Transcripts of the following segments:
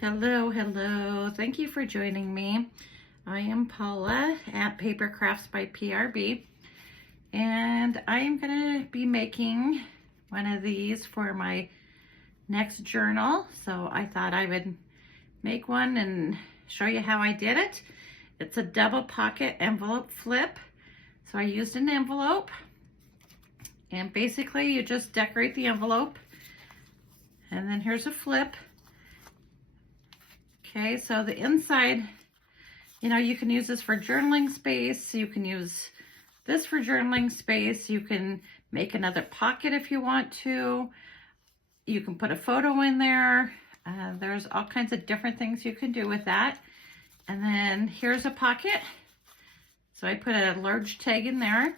Hello, hello. Thank you for joining me. I am Paula at Paper Crafts by PRB, and I am going to be making one of these for my next journal. So I thought I would make one and show you how I did it. It's a double pocket envelope flip. So I used an envelope, and basically you just decorate the envelope, and then here's a flip. Okay, so the inside, you can use this for journaling space. You can use this for journaling space. You can make another pocket if you want to. You can put a photo in there. There's all kinds of different things you can do with that. And then here's a pocket. So I put a large tag in there.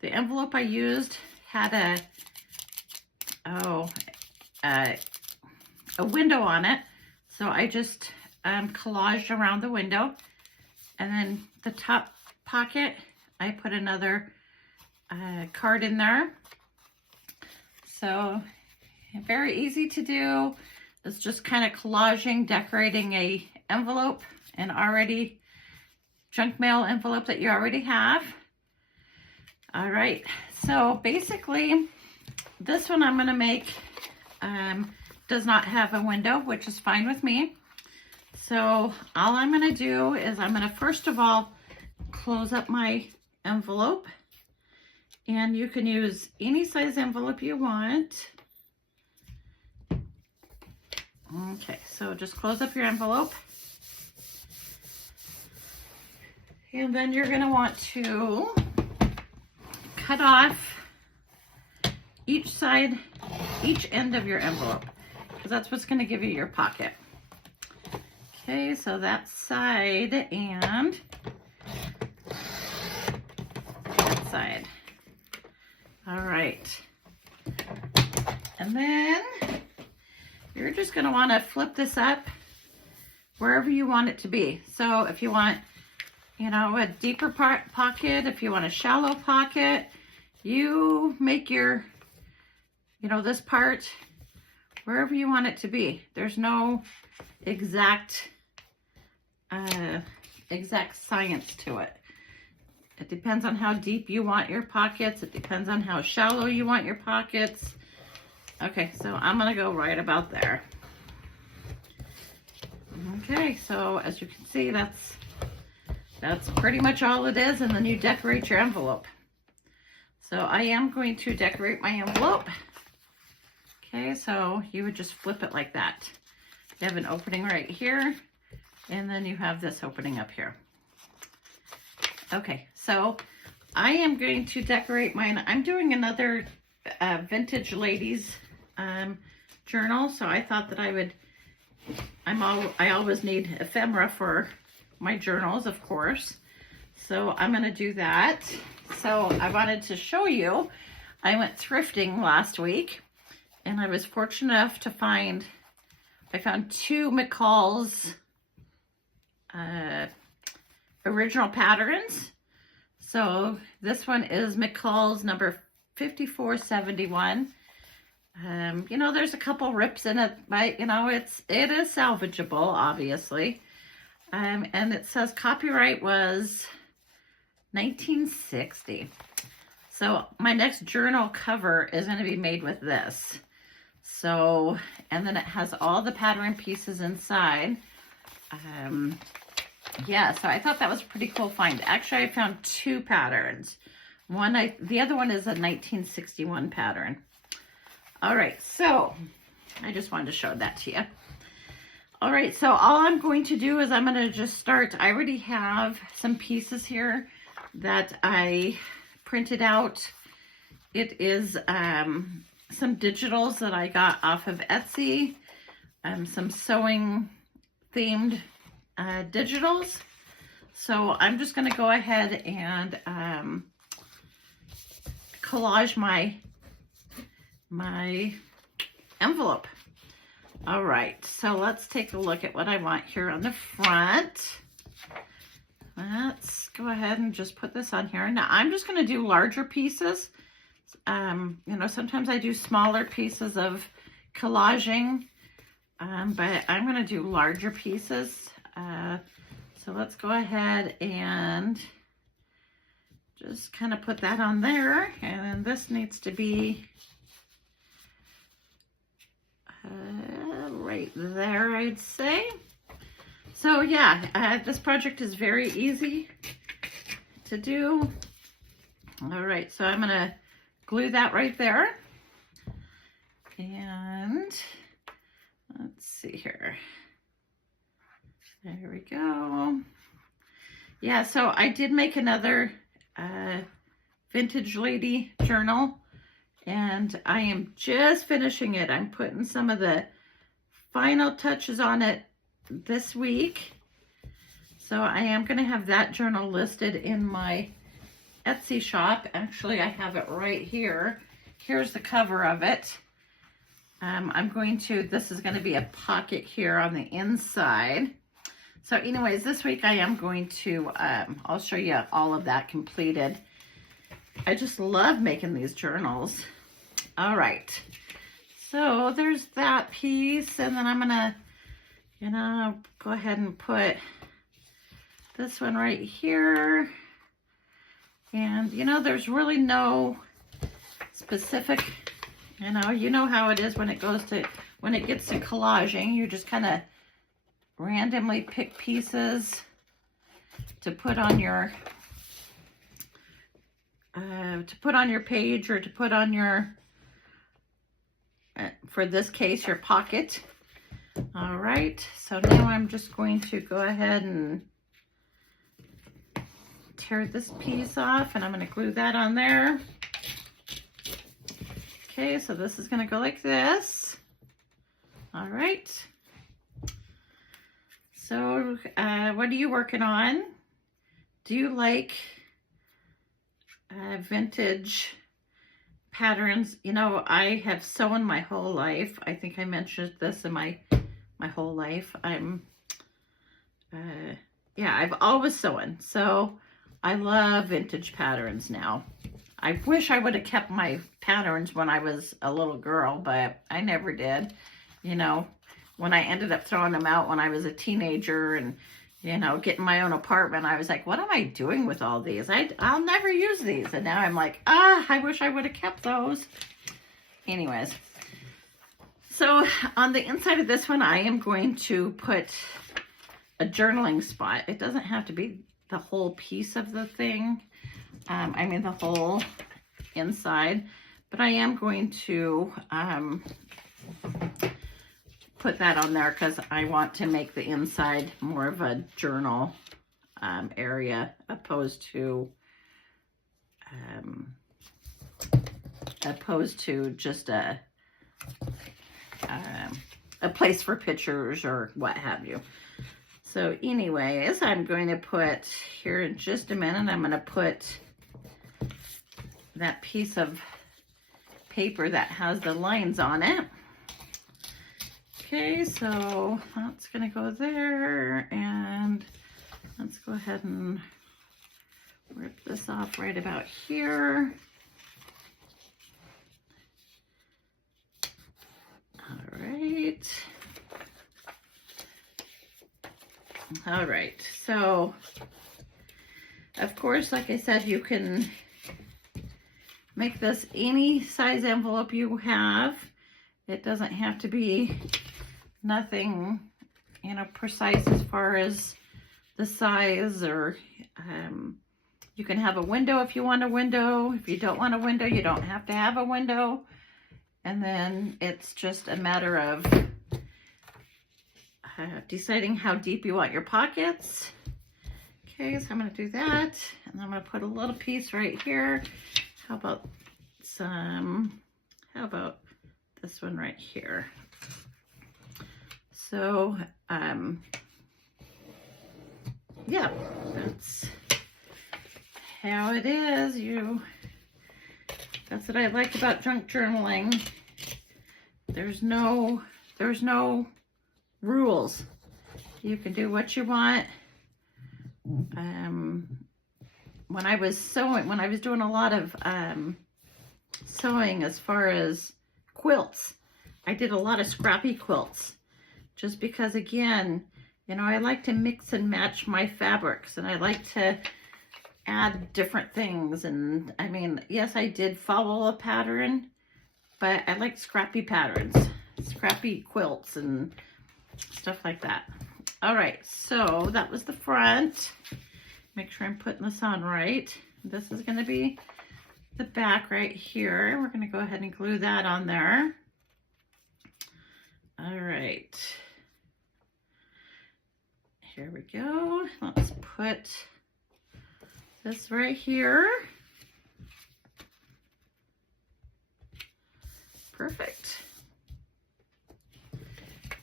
The envelope I used had a window on it. So I just collaged around the window, and then the top pocket I put another card in there. So very easy to do. It's just kind of collaging, decorating a envelope, an already junk mail envelope that you already have. All right, so basically this one I'm going to make does not have a window, which is fine with me. So all I'm going to do is I'm going to first of all close up my envelope, and you can use any size envelope you want. Okay, so just close up your envelope, and then you're going to want to cut off each end of your envelope, because that's what's going to give you your pocket. Okay, so that side and that side. All right. And then you're just going to want to flip this up wherever you want it to be. So if you want, a deeper pocket, if you want a shallow pocket, you make your, this part wherever you want it to be. There's no exact science to it. It depends on how deep you want your pockets. It depends on how shallow you want your pockets. Okay, so I'm gonna go right about there. Okay, so as you can see, that's pretty much all it is, and then you decorate your envelope. So I am going to decorate my envelope. Okay, so you would just flip it like that. You have an opening right here, and then you have this opening up here. Okay, so I am going to decorate mine. I'm doing another vintage ladies journal, so I thought that I always need ephemera for my journals, of course. So I'm going to do that. So I wanted to show you, I went thrifting last week, and I was fortunate enough to I found two McCall's original patterns. So this one is McCall's number 5471. There's a couple rips in it, but it is salvageable, obviously. And it says copyright was 1960. So my next journal cover is going to be made with this. So, and then it has all the pattern pieces inside. Yeah, so I thought that was a pretty cool find. Actually, I found two patterns. The other one is a 1961 pattern. All right, so I just wanted to show that to you. All right, so all I'm going to do is I'm going to just start. I already have some pieces here that I printed out. It is some digitals that I got off of Etsy, some sewing themed digitals. So I'm just going to go ahead and collage my envelope. All right, so let's take a look at what I want here on the front. Let's go ahead and just put this on here. Now I'm just going to do larger pieces. Sometimes I do smaller pieces of collaging. but I'm going to do larger pieces. So let's go ahead and just kind of put that on there. And then this needs to be right there, I'd say. So yeah, this project is very easy to do. All right, so I'm gonna glue that right there. And let's see here. There we go. Yeah, so I did make another vintage lady journal, and I am just finishing it. I'm putting some of the final touches on it this week. So I am going to have that journal listed in my Etsy shop. Actually, I have it right here. Here's the cover of it. This is going to be a pocket here on the inside. So anyways, this week I am going to, I'll show you all of that completed. I just love making these journals. All right. So there's that piece, and then I'm gonna, go ahead and put this one right here. And there's really no specific, you know how it is when it gets to collaging. You just kind of randomly pick pieces to put on your page, or to put on your, for this case, your pocket. All right, so now I'm just going to go ahead and tear this piece off, and I'm going to glue that on there. Okay, so this is going to go like this. All right. So what are you working on? Do you like vintage patterns? I have sewn my whole life. I think I mentioned this in my whole life. I've always sewn. So I love vintage patterns now. I wish I would have kept my patterns when I was a little girl, but I never did. When I ended up throwing them out when I was a teenager and, getting my own apartment, I was like, what am I doing with all these? I'll never use these. And now I'm like, I wish I would have kept those. Anyways, so on the inside of this one, I am going to put a journaling spot. It doesn't have to be the whole piece of the thing. The whole inside, but I am going to put that on there because I want to make the inside more of a journal area opposed to just a place for pictures or what have you. So anyways, I'm going to put here in just a minute, I'm going to put that piece of paper that has the lines on it. Okay, so that's going to go there, and let's go ahead and rip this off right about here. All right. All right, so of course, like I said, you can make this any size envelope you have. It doesn't have to be nothing, precise as far as the size, or you can have a window if you want a window. If you don't want a window, you don't have to have a window. And then it's just a matter of deciding how deep you want your pockets. Okay, so I'm going to do that, and I'm going to put a little piece right here. How about this one right here? So, yeah, that's how it is. That's what I like about junk journaling. There's no rules. You can do what you want. When I was doing a lot of sewing as far as quilts, I did a lot of scrappy quilts. just because, again, you know, I like to mix and match my fabrics, and I like to add different things. And I mean, yes, I did follow a pattern, but I like scrappy patterns, scrappy quilts and stuff like that. All right, so that was the front. Make sure I'm putting this on right. This is going to be the back right here. We're going to go ahead and glue that on there. All right. Here we go. Let's put this right here. Perfect.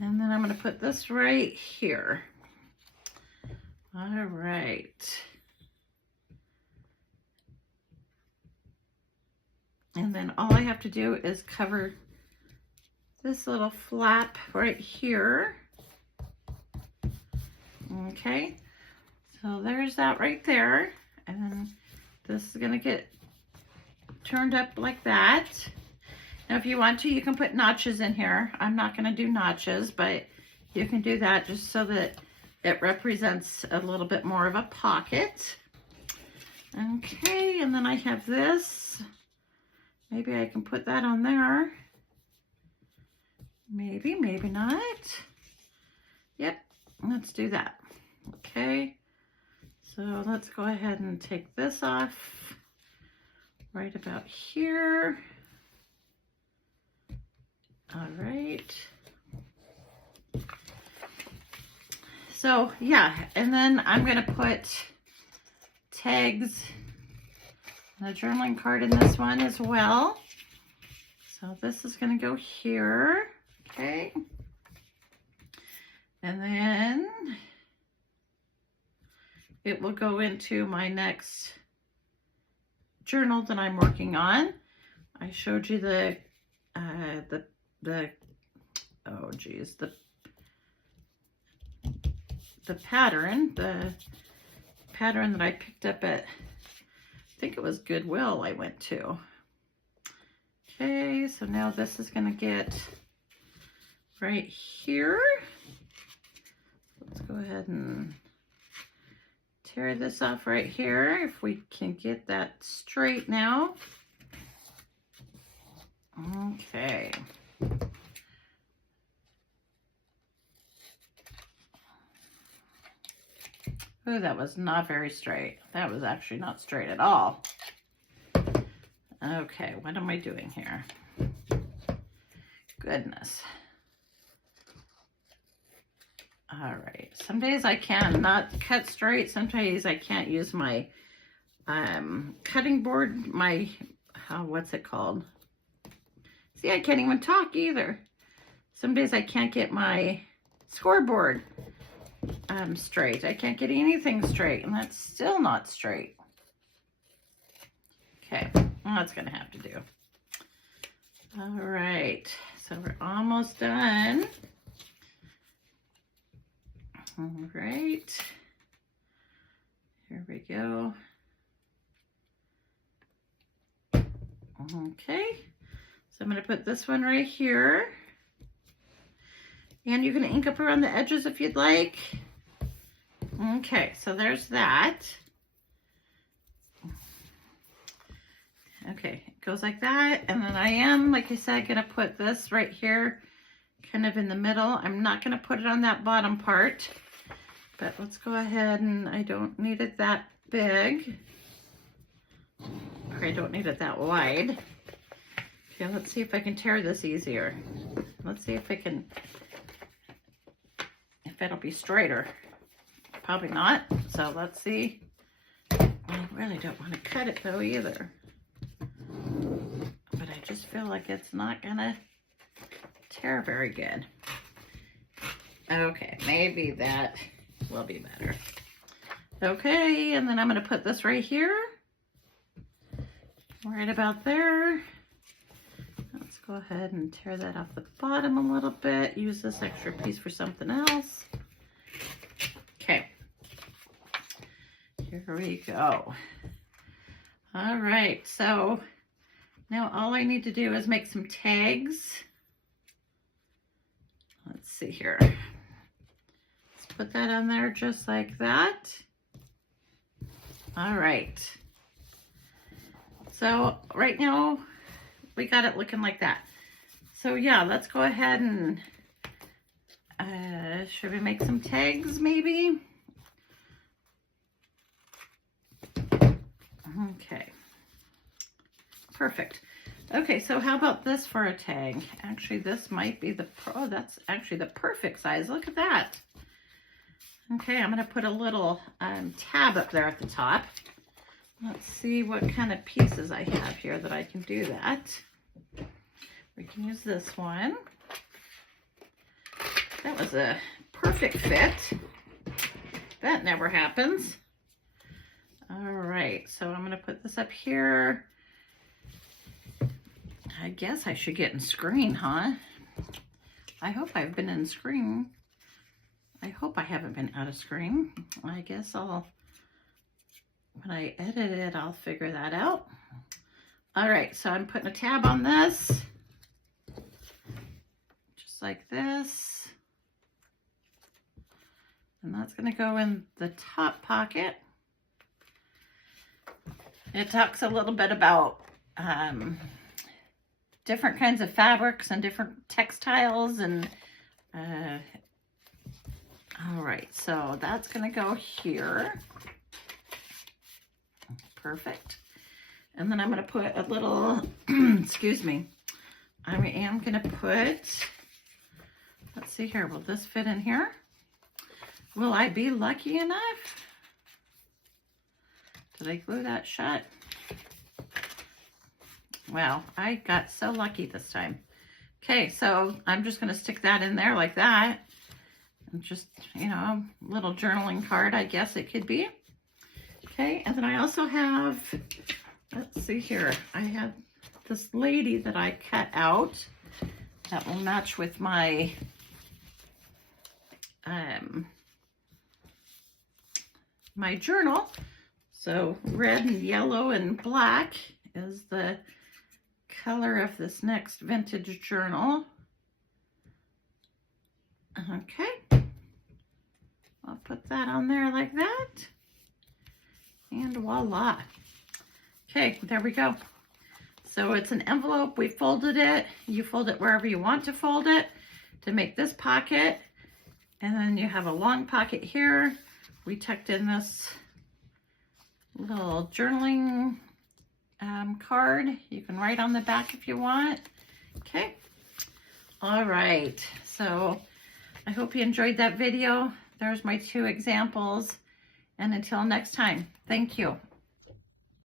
And then I'm going to put this right here. All right. And then all I have to do is cover this little flap right here. Okay, so there's that right there. And then this is going to get turned up like that. Now, if you want to, you can put notches in here. I'm not going to do notches, but you can do that just so that it represents a little bit more of a pocket. Okay, and then I have this. Maybe I can put that on there. Maybe, maybe not. Yep, let's do that. Okay, so let's go ahead and take this off right about here. All right. So yeah, and then I'm gonna put tags and a journaling card in this one as well. So this is gonna go here, okay? And then it will go into my next journal that I'm working on. I showed you the pattern that I picked up at, I think it was Goodwill I went to. Okay, so now this is gonna get right here. Let's go ahead and tear this off right here if we can get that straight now. Okay. Oh, that was not very straight. That was actually not straight at all. Okay, what am I doing here? Goodness. All right, some days I can not cut straight. Some days I can't use my cutting board, my, what's it called? See, I can't even talk either. Some days I can't get my scoreboard straight. I can't get anything straight, and that's still not straight. Okay, well, that's gonna have to do. All right, so we're almost done. All right, here we go. Okay, so I'm going to put this one right here. And you can ink up around the edges if you'd like. Okay, so there's that. Okay, it goes like that. And then I am, like I said, going to put this right here kind of in the middle. I'm not going to put it on that bottom part. But let's go ahead, and I don't need it that big. Or I don't need it that wide. Okay, let's see if I can tear this easier. Let's see if I can, if it'll be straighter. Probably not. So let's see. I really don't want to cut it though either. But I just feel like it's not gonna tear very good. Okay, maybe that will be better. Okay, and then I'm going to put this right here. Right about there. Let's go ahead and tear that off the bottom a little bit. Use this extra piece for something else. Okay. Here we go. All right, so now all I need to do is make some tags. Let's see here. Let's put that on there just like that. All right. So right now we got it looking like that. So yeah, let's go ahead and should we make some tags maybe? Okay. Perfect. Okay, so how about this for a tag? Actually, this might be that's actually the perfect size. Look at that. Okay, I'm going to put a little tab up there at the top. Let's see what kind of pieces I have here that I can do that. We can use this one. That was a perfect fit. That never happens. All right, so I'm going to put this up here. I guess I should get in screen, huh? I hope I've been in screen. I hope I haven't been out of screen. I guess when I edit it, I'll figure that out. All right, so I'm putting a tab on this. Just like this. And that's gonna go in the top pocket. It talks a little bit about different kinds of fabrics and different textiles and all right, so that's gonna go here. Perfect. And then I'm gonna put a little, excuse me, I am gonna put, let's see here, will this fit in here? Will I be lucky enough? Did I glue that shut? Wow, I got so lucky this time. Okay, so I'm just gonna stick that in there like that. And just, you know, a little journaling card, I guess it could be. Okay, and then I also have, let's see here, I have this lady that I cut out that will match with my my journal. So red and yellow and black is the color of this next vintage journal. Okay, I'll put that on there like that, and voila. Okay, there we go. So it's an envelope, we folded it, you fold it wherever you want to fold it to make this pocket, and then you have a long pocket here. We tucked in this little journaling card. You can write on the back if you want. Okay, all right, so I hope you enjoyed that video. There's my 2 examples, and until next time, thank you.